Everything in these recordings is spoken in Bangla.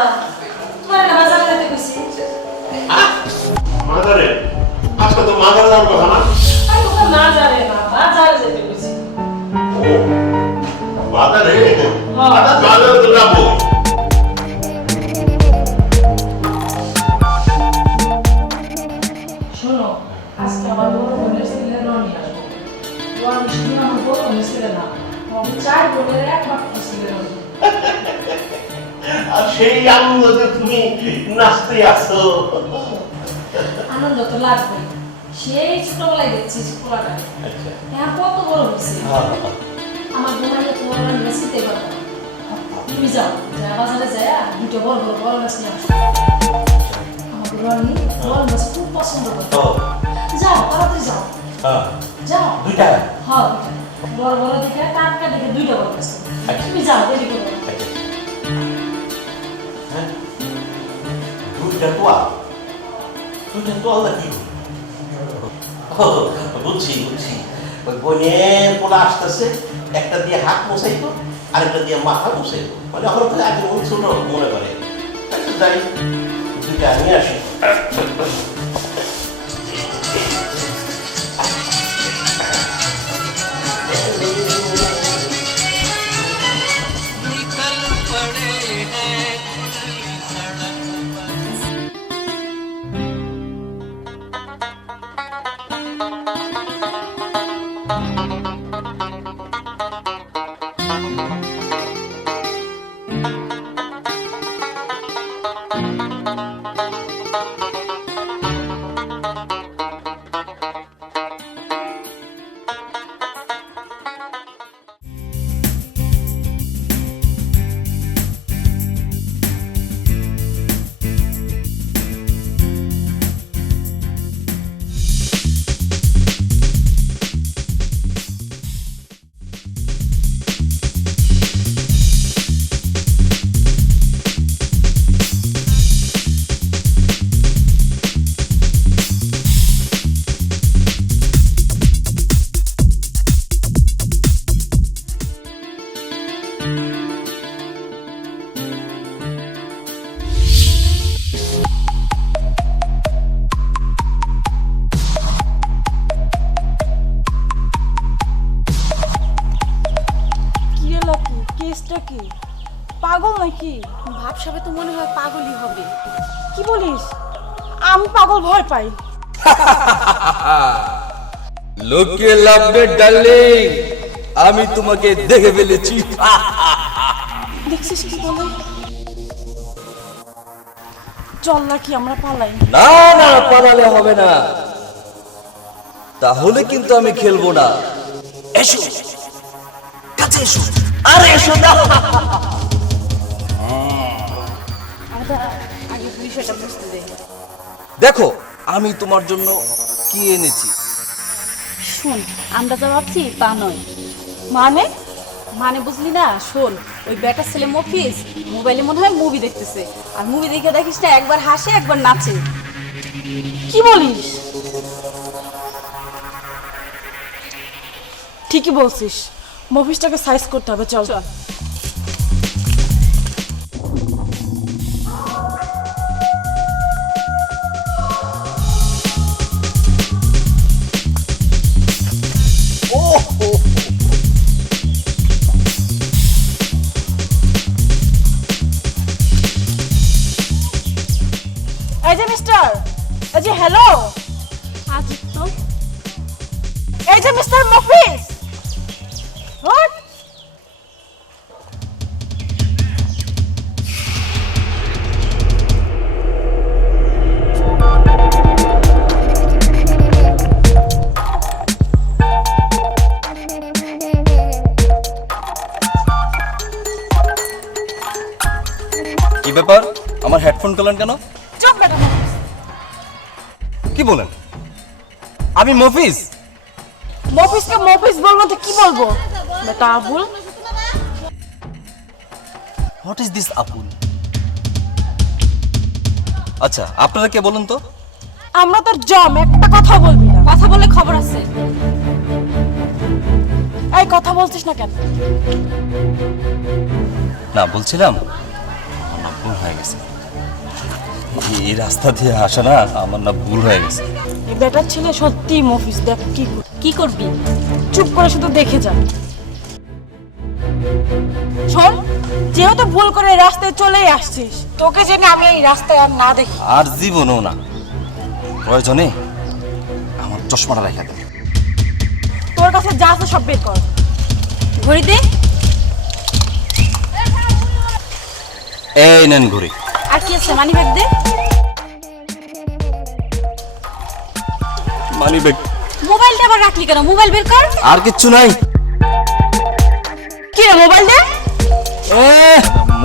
বাবা তোমার না বাজারে যেতে কইছি মাদারে আজকে তো মাদারে যাওয়ার কথা না আমি তো না জানে না বাজারে যেতে কইছি ও মাদারে আটা বাজারে তো যাবো শোনো আজকে আমার বড় বোনের ছেলে রনি আসবে রনি শুনে আমার বড় বোনের ছেলে না আমার চার বোনের একমাত্র ছেলে রনি আর সেই আনন্দে তুমি নাচতে আসো আনন্দ তো লাগবে সেই ছোটবেলায় দেখছি পোলাটা হ্যাঁ কত বড় হয়েছে আমার বোনাকে তোমার রনি চিনতে পারবো তুমি যাও যা বাজারে যায় দুটো বড় বড় বড় মাছ নিয়ে আসো আমার রনি বড় মাছ খুব পছন্দ করে যাও তাড়াতাড়ি যাও যাও দুইটা হ্যাঁ বড় বড় দেখে টাটকা দেখে দুইটা বড় মাছ তুমি যাও দেরি করো দুইটা তো আল্লাহ কি বুঝছি ওই বোনের পোলা আসতেছে একটা দিয়ে হাত মোছাইতো আরেকটা দিয়ে মাথা মোছাইতো মানে এখন থেকে আগে মন ছোট মনে করে যাই দুইটা নিয়ে আসি কি পাগল নাকি? ভাবসাবে তো মনে হয় পাগলই হবে। কি বলিস? আমি পাগল ভয় পাই। লোকে লাভবে ডার্লিং, আমি তোমাকে দেখে ফেলেছি। দেখছিস কি বলে? চল নাকি আমরা পালাই? না না, পালালে হবে না, তাহলে কিন্তু আমি খেলবো না। এসো কাছে এসো। আরে এসো না। আগে বিষয়টা বুঝতে দে। দেখো আমি তোমার জন্য কি এনেছি। শোন, আমরা যা ভাবছি তা নয়। মানে? মানে বুঝলি না? শোন, ওই বেটার ছেলে মফিজ মোবাইলে মনে হয় মুভি দেখতেছে, আর মুভি দেখে দেখিস না একবার হাসে একবার নাচে। কি বলিস? ঠিকই বলছিস, মফিসটাকে সাইজ করতে হবে। চল চল। এই যে মিস্টার, এই যে হ্যালো, আদিত্য, এই যে মিস্টার মফিজ। হোয়াট? কি ব্যাপার, আমার হেডফোন করলেন কেন? চুপ বেটা মফিজ। কি বলেন? আমি মফিজ? মফিজকে মফিজ বলবো তো কি বলবো? বেটা Abul. What is this apple? আচ্ছা আপনারা কে বলুন তো? আমরা তোর জম, একটা কথা বলবি না। কথা বলে খবর আছে। এই কথা বলছিস না কেন? না বলছিলাম আমার ভুল হয়ে গেছে। এই রাস্তা দিয়ে আসা না আমার না ভুল হয়ে গেছে। এই বেটার ছেলে সত্যি মফিস, দেখ কি করবি? চুপ করে শুধু দেখে যা। শোন, যেহেতু ভুল করে এই রাস্তায় চলেই আসছিস, তোকে জেনে আমি এই রাস্তায় আর না দেখি। আর জীবনও না, প্রয়োজনে আমার চশমাটা রেখে দেবে। তোর কাছে যা আছে সব বের কর। ঘড়ি দে। এই নেন ঘুরি। আর কি আছে? মানি ব্যাগ দে। Money bag. মোবাইলটা আবার রাখলি কেন? মোবাইল বের কর। আর কিচ্ছু নাই। কি রে, মোবাইল দে।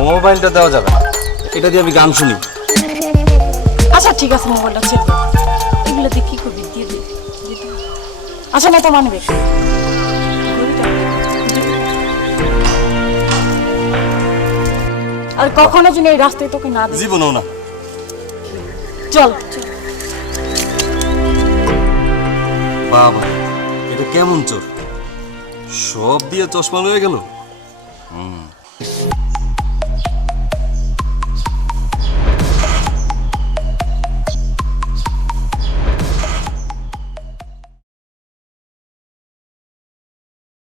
মোবাইলটা দেওয়া যাবে না, এটা দিয়ে আমি গান শুনি। আচ্ছা ঠিক আছে, মোবাইলটা ছেড়ে দে। এগুলো দিয়ে কি করবি? দিয়ে দে। আচ্ছা না তো মানবে। আর কখনো যেন এই রাস্তায় তোকে না দেখি। জীবনও না। চল। বাবা, এটা কেমন চোর? সব দিয়ে চশমা লয়ে গেল।